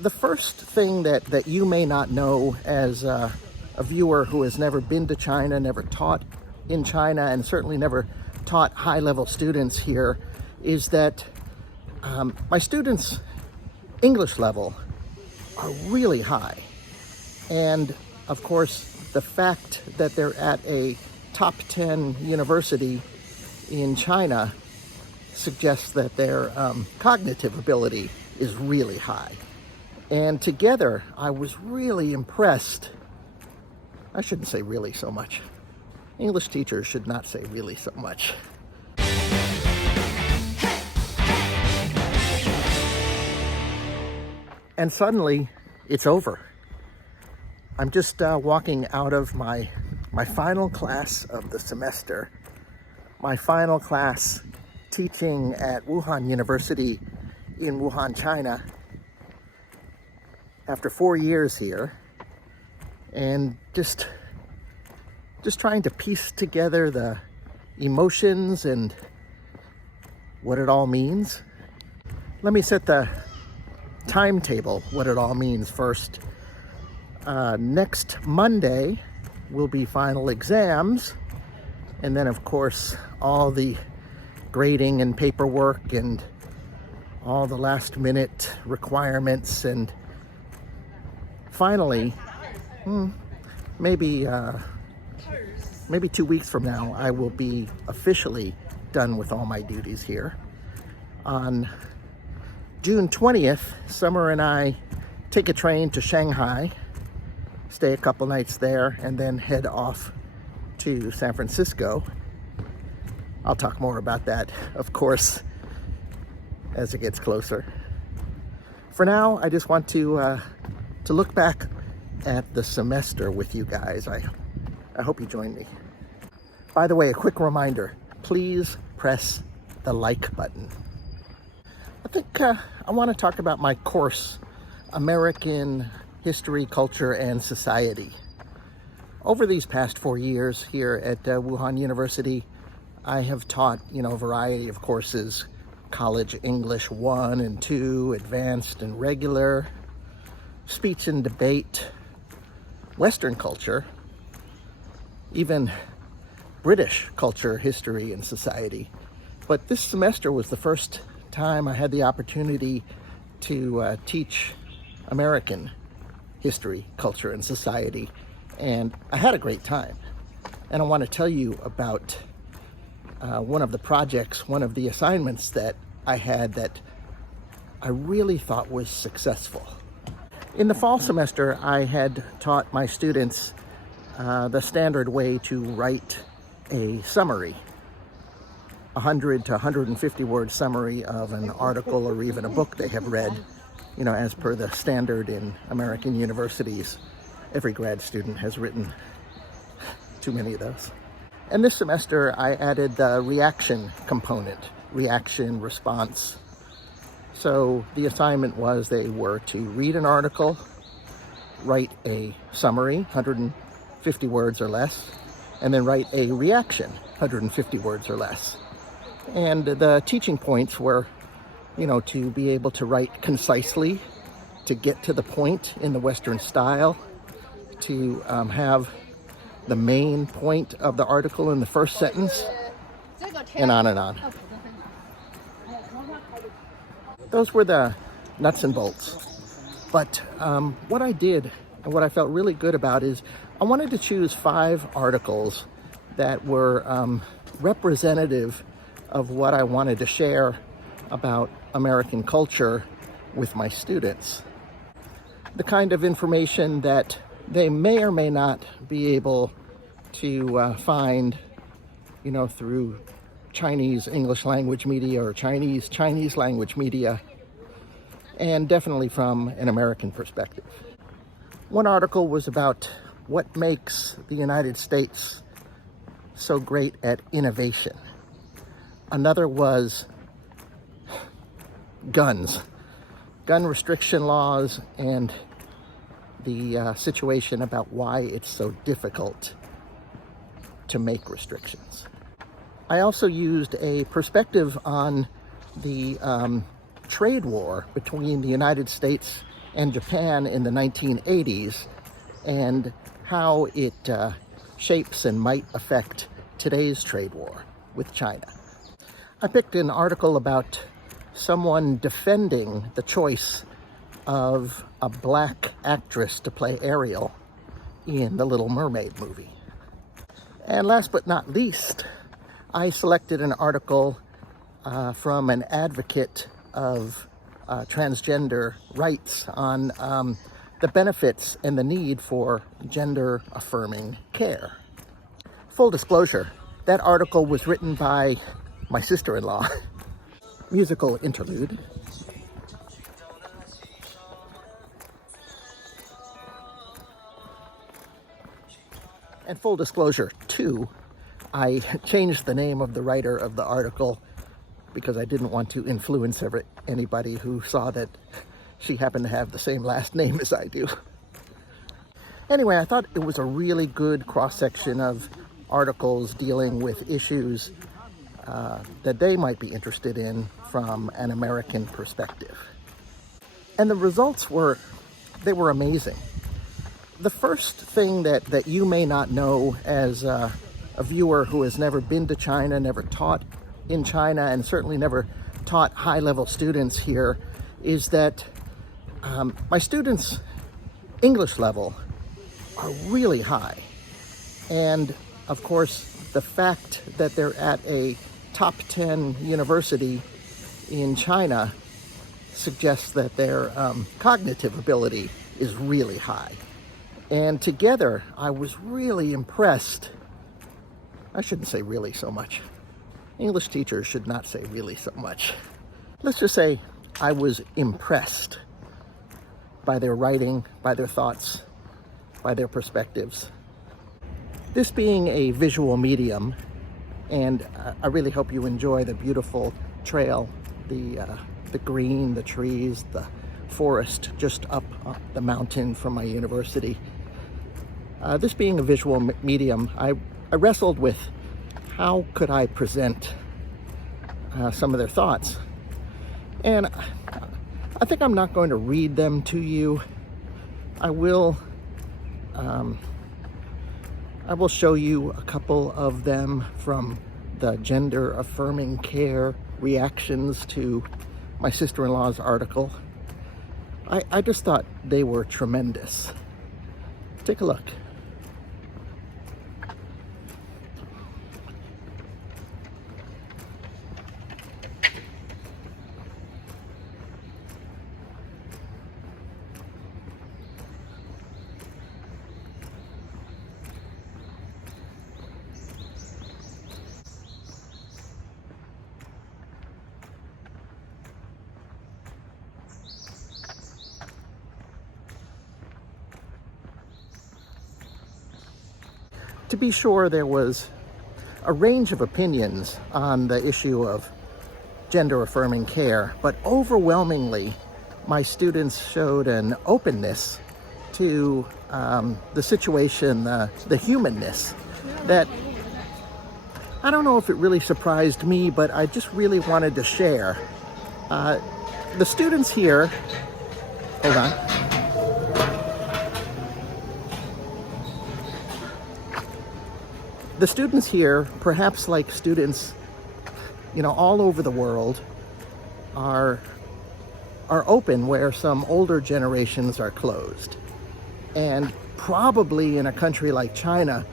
the first thing that you may not know as a viewer who has never been to China, never taught in China, and certainly never taught high-level students here is that my students' English level are really high. And of course, the fact that they're at a top 10 university in China suggests that their cognitive ability is really high. And together, I was really impressed. I shouldn't say really so much. English teachers should not say really so much. And suddenly, it's over. I'm just walking out of my final class of the semester. My final class teaching at Wuhan University in Wuhan, China, after 4 years here, and just trying to piece together the emotions and what it all means. Let me set the timetable, what it all means first. Next Monday will be final exams, and then of course all the grading and paperwork and all the last minute requirements, and finally maybe 2 weeks from now I will be officially done with all my duties here. On June 20th, Summer and I take a train to Shanghai, stay a couple nights there, and then head off to San Francisco. I'll talk more about that, of course, as it gets closer. For now, I just want to look back at the semester with you guys. I hope you join me. By the way, a quick reminder, please press the like button. I think I want to talk about my course, American History, Culture, and Society. Over these past 4 years here at Wuhan University, I have taught, a variety of courses: College English 1 and 2, Advanced and Regular, Speech and Debate, Western Culture, even British Culture, History, and Society. But this semester was the first time I had the opportunity to teach American History, Culture, and Society, and I had a great time. And I want to tell you about one of the projects, one of the assignments that I had that I really thought was successful. In the fall semester, I had taught my students the standard way to write a summary, 100 to 150 word summary of an article or even a book they have read, as per the standard in American universities. Every grad student has written too many of those. And this semester, I added the reaction component, reaction, response. So the assignment was they were to read an article, write a summary, 150 words or less, and then write a reaction, 150 words or less. And the teaching points were, to be able to write concisely, to get to the point in the Western style, to have the main point of the article in the first sentence, and on and on. Those were the nuts and bolts. But what I did, and what I felt really good about, is I wanted to choose 5 articles that were representative of what I wanted to share about American culture with my students. The kind of information that they may or may not be able to find, through Chinese English language media or Chinese language media, and definitely from an American perspective. One article was about what makes the United States so great at innovation. Another was guns, gun restriction laws, and the situation about why it's so difficult to make restrictions. I also used a perspective on the trade war between the United States and Japan in the 1980s, and how it shapes and might affect today's trade war with China. I picked an article about someone defending the choice of a black actress to play Ariel in the Little Mermaid movie. And last but not least, I selected an article from an advocate of transgender rights on the benefits and the need for gender-affirming care. Full disclosure, that article was written by my sister-in-law. Musical interlude. And full disclosure, too, I changed the name of the writer of the article because I didn't want to influence anybody who saw that she happened to have the same last name as I do. Anyway, I thought it was a really good cross-section of articles dealing with issues that they might be interested in from an American perspective. And the results were amazing. The first thing that you may not know as a viewer who has never been to China, never taught in China, and certainly never taught high-level students here, is that my students' English level are really high. And of course, the fact that they're at a top 10 university in China suggests that their cognitive ability is really high. And together, I was really impressed. I shouldn't say really so much. English teachers should not say really so much. Let's just say I was impressed by their writing, by their thoughts, by their perspectives. This being a visual medium, and I really hope you enjoy the beautiful trail, the green, the trees, the forest just up the mountain from my university. This being a visual medium, I wrestled with how could I present some of their thoughts. And I think I'm not going to read them to you. I will show you a couple of them from the gender-affirming care reactions to my sister-in-law's article. I just thought they were tremendous. Take a look. To be sure, there was a range of opinions on the issue of gender-affirming care, but overwhelmingly, my students showed an openness to the situation, the humanness, that I don't know if it really surprised me, but I just really wanted to share. The students here, hold on. The students here, perhaps like students, all over the world, are open where some older generations are closed. And probably in a country like China,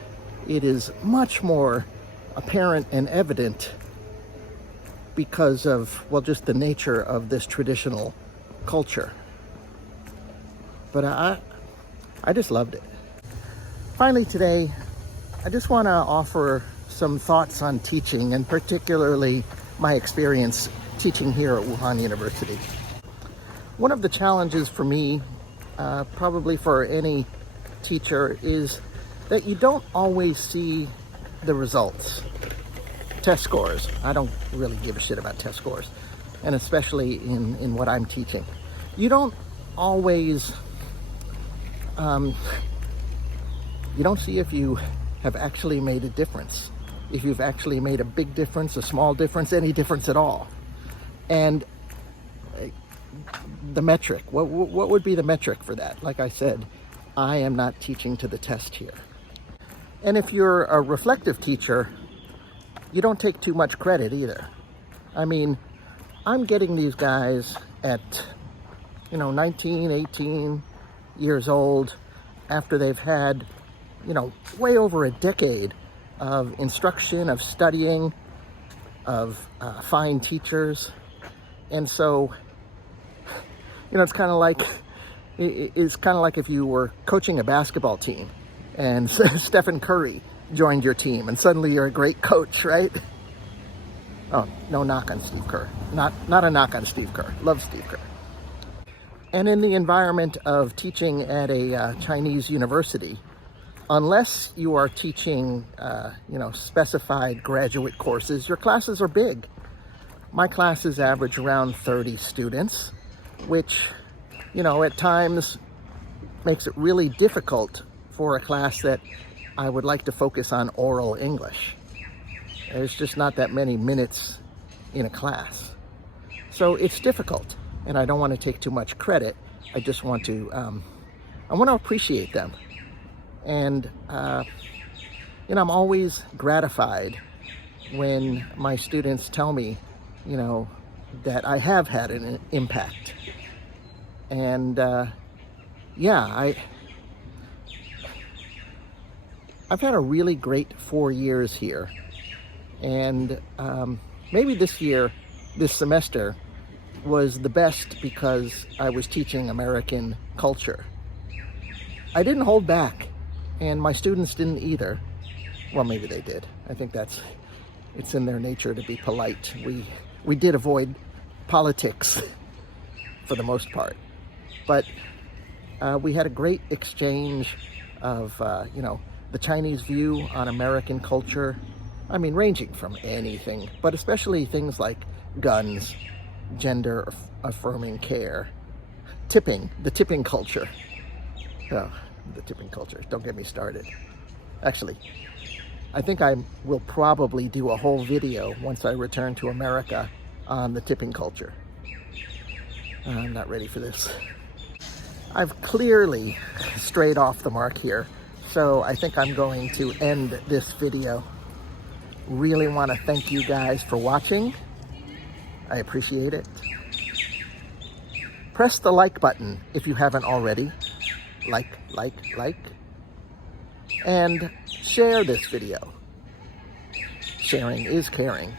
it is much more apparent and evident because of, just the nature of this traditional culture. But I just loved it. Finally today, I just want to offer some thoughts on teaching, and particularly my experience teaching here at Wuhan University. One of the challenges for me, probably for any teacher, is that you don't always see the results. Test scores. I don't really give a shit about test scores, and especially in what I'm teaching. You don't always, you don't see if you have actually made a difference, if you've actually made a big difference, a small difference, any difference at all. And the metric. What would be the metric for that? Like I said, I am not teaching to the test here. And if you're a reflective teacher, you don't take too much credit either. I mean, I'm getting these guys at, 19, 18 years old after they've had, way over a decade of instruction, of studying, of fine teachers. And so, it's kind of like if you were coaching a basketball team and Stephen Curry joined your team and suddenly you're a great coach, right? Oh, no knock on Steve Kerr. Not a knock on Steve Kerr. Love Steve Kerr. And in the environment of teaching at a Chinese university, unless you are teaching, specified graduate courses, your classes are big. My classes average around 30 students, which, at times makes it really difficult for a class that I would like to focus on oral English. There's just not that many minutes in a class. So it's difficult, and I don't want to take too much credit. I just want to, appreciate them. And, I'm always gratified when my students tell me, that I have had an impact. And, I've had a really great 4 years here. And maybe this semester was the best because I was teaching American culture. I didn't hold back, and my students didn't either. Well, maybe they did. I think it's in their nature to be polite. We did avoid politics for the most part. But we had a great exchange of, the Chinese view on American culture. I mean, ranging from anything, but especially things like guns, gender-affirming care, the tipping culture. Oh, the tipping culture. Don't get me started. Actually, I think I will probably do a whole video once I return to America on the tipping culture. I'm not ready for this. I've clearly strayed off the mark here, so I think I'm going to end this video. Really want to thank you guys for watching. I appreciate it. Press the like button if you haven't already. Like. And share this video. Sharing is caring.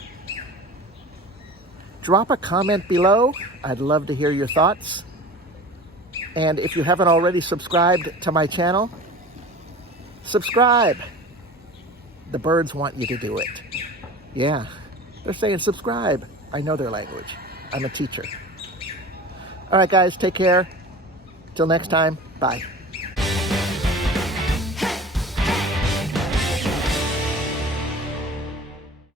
Drop a comment below. I'd love to hear your thoughts. And if you haven't already subscribed to my channel, subscribe. The birds want you to do it. Yeah, they're saying subscribe. I know their language. I'm a teacher. All right, guys, take care. Till next time, bye.